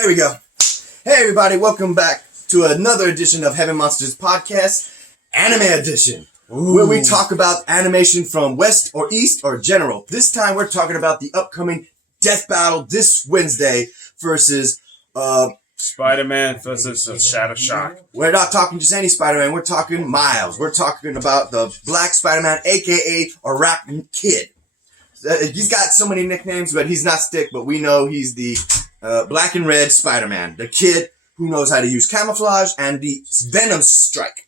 There we go. Hey everybody, welcome back to another edition of Heaven Monsters Podcast, Anime Edition, where we talk about animation from West or East or general. This time we're talking about the upcoming Death Battle this Wednesday versus Spider-Man versus Shadow Shock. We're not talking just any Spider-Man, we're talking Miles. We're talking about the Black Spider-Man, aka Arachne Kid. He's got so many nicknames, but he's not Stick, but we know he's the black and red Spider-Man, the kid who knows how to use camouflage and the Venom Strike.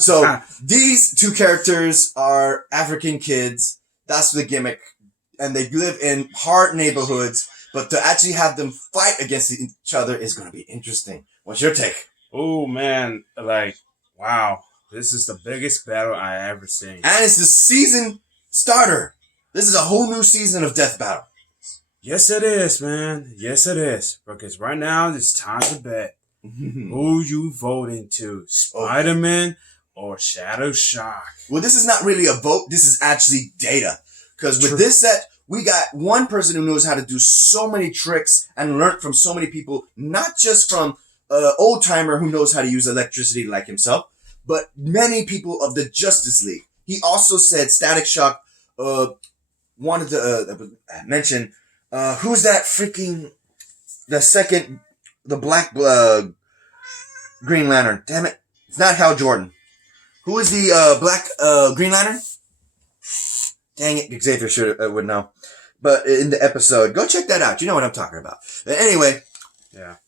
So these two characters are African kids. That's the gimmick. And they live in hard neighborhoods, but to actually have them fight against each other is going to be interesting. What's your take? Oh, man. Wow. This is the biggest battle I ever seen. And it's the season starter. This is a whole new season of Death Battle. Yes, it is, man. Yes, it is. Because right now, it's time to bet. Who you voting to? Spider-Man or Shadow Shock? Well, this is not really a vote. This is actually data. Because with this set, we got one person who knows how to do so many tricks and learned from so many people, not just from old-timer who knows how to use electricity like himself, but many people of the Justice League. He also said Static Shock wanted to mention, who's that freaking, the black Green Lantern? Damn it. It's not Hal Jordan. Who is the black Green Lantern? Dang it, Xavier would know. But in the episode, go check that out. You know what I'm talking about. But anyway,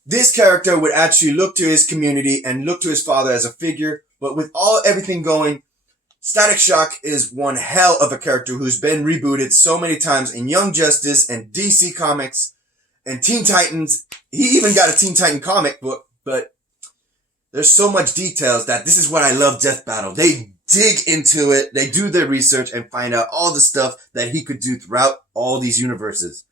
this character would actually look to his community and look to his father as a figure. But with everything going, Static Shock is one hell of a character who's been rebooted so many times in Young Justice and DC Comics and Teen Titans. He even got a Teen Titan comic book, but there's so much details that this is what I love Death Battle. They dig into it, they do their research and find out all the stuff that he could do throughout all these universes.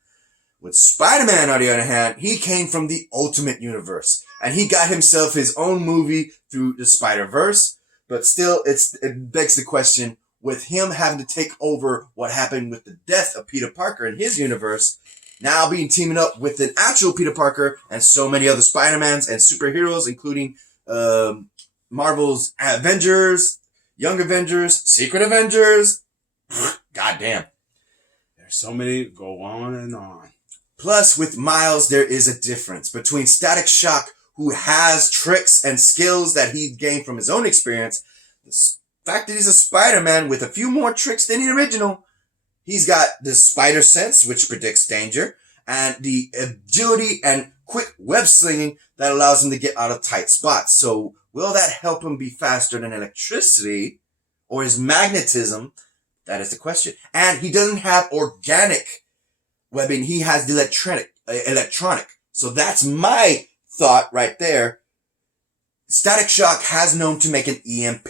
With Spider-Man, on the other hand, he came from the Ultimate Universe and he got himself his own movie through the Spider-Verse. But still, it begs the question, with him having to take over what happened with the death of Peter Parker in his universe, now teaming up with an actual Peter Parker and so many other Spider-Mans and superheroes, including Marvel's Avengers, Young Avengers, Secret Avengers. Goddamn. There's so many, go on and on. Plus, with Miles, there is a difference between Static Shock, who has tricks and skills that he gained from his own experience. The fact that he's a Spider-Man with a few more tricks than the original. He's got the spider sense, which predicts danger, and the agility and quick web slinging that allows him to get out of tight spots. So will that help him be faster than electricity or his magnetism? That is the question. And he doesn't have organic webbing. He has the electronic. So that's my thought right there. Static Shock has known to make an EMP,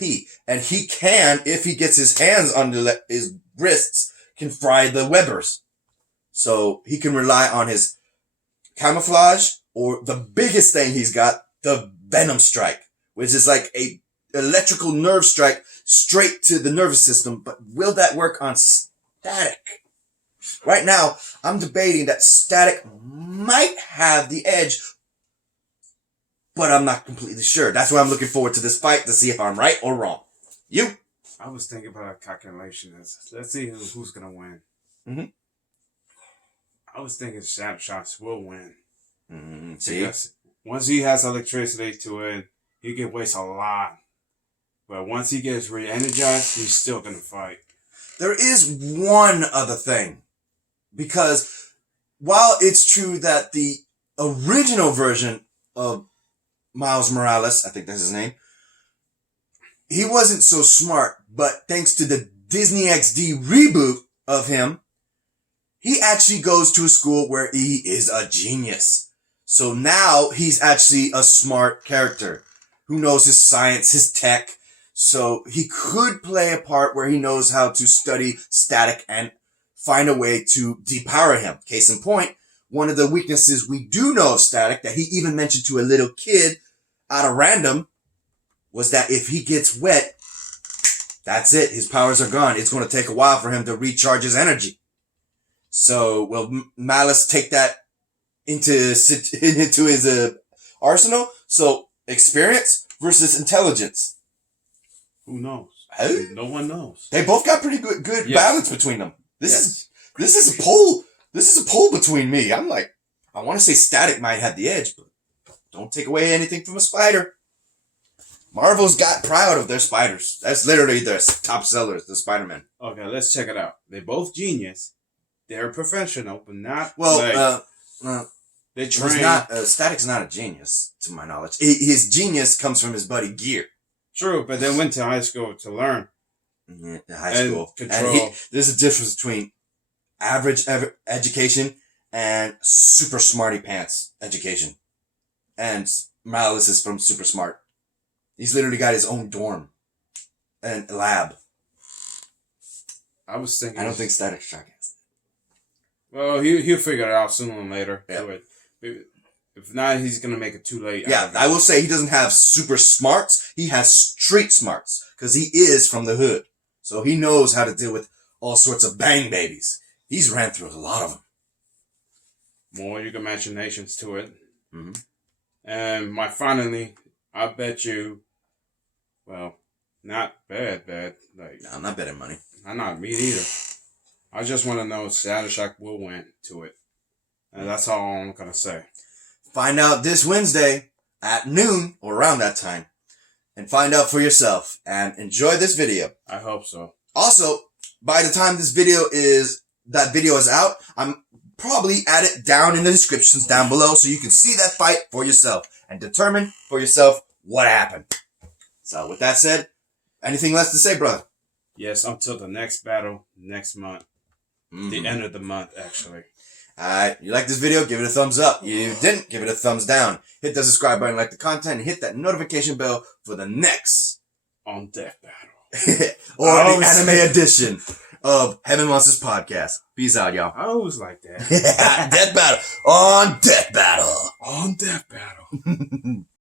and he can, if he gets his hands on his wrists, can fry the webbers. So he can rely on his camouflage, or the biggest thing he's got, the Venom Strike, which is like a electrical nerve strike straight to the nervous system. But will that work on Static? Right now, I'm debating that Static might have the edge, but I'm not completely sure. That's why I'm looking forward to this fight to see if I'm right or wrong. You? I was thinking about a calculation. Let's see who's going to win. Mm-hmm. I was thinking Shadow Shock will win. Mm-hmm. See? Because once he has electricity to it, he can waste a lot. But once he gets re-energized, he's still going to fight. There is one other thing. Because while it's true that the original version of Miles Morales, I think that's his name, he wasn't so smart, but thanks to the Disney XD reboot of him, he actually goes to a school where he is a genius. So now he's actually a smart character who knows his science, his tech. So he could play a part where he knows how to study Static and find a way to depower him. Case in point, one of the weaknesses we do know of Static that he even mentioned to a little kid out of random was that if he gets wet, that's it. His powers are gone. It's going to take a while for him to recharge his energy. So will Malice take that into his arsenal. So experience versus intelligence. Who knows? Hey? No one knows. They both got pretty good Yes. balance between them. This Yes. is a poll. This is a poll between me. I'm like, I want to say Static might have the edge, but don't take away anything from a spider. Marvel's got proud of their spiders. That's literally their top sellers, the Spider-Man. Okay, let's check it out. They're both genius. They're professional, but not Well, they he's train. not. Static's not a genius, to my knowledge. His genius comes from his buddy Gear. True, but they went to high school to learn. In high And school. control. There's a difference between average education and super smarty pants education. And Miles is from super smart. He's literally got his own dorm and lab. I was thinking. I don't think Static Shock has. Well, he'll figure it out sooner or later. Yeah. But if not, he's gonna make it too late. Yeah, I will say he doesn't have super smarts. He has street smarts because he is from the hood. So he knows how to deal with all sorts of bang babies. He's ran through a lot of them. More imaginations to it. Mm-hmm. And finally, I bet you, well, not bad. Like, No, I'm not betting money. I'm not me either. I just want to know if Shadow Shock will win to it. And that's all I'm going to say. Find out this Wednesday at noon or around that time. And find out for yourself. And enjoy this video. I hope so. Also, by the time that video is out, I'm probably add it down in the descriptions down below so you can see that fight for yourself and determine for yourself what happened. So with that said, anything less to say, brother? Yes, until the next battle next month. Mm-hmm. The end of the month, actually. Alright, you like this video, give it a thumbs up. You didn't, give it a thumbs down. Hit the subscribe button, like the content, and hit that notification bell for the next On Death Battle. or the anime edition of Heaven Monsters Podcast. Peace out, y'all. I always like that. Death Battle on Death Battle. On Death Battle.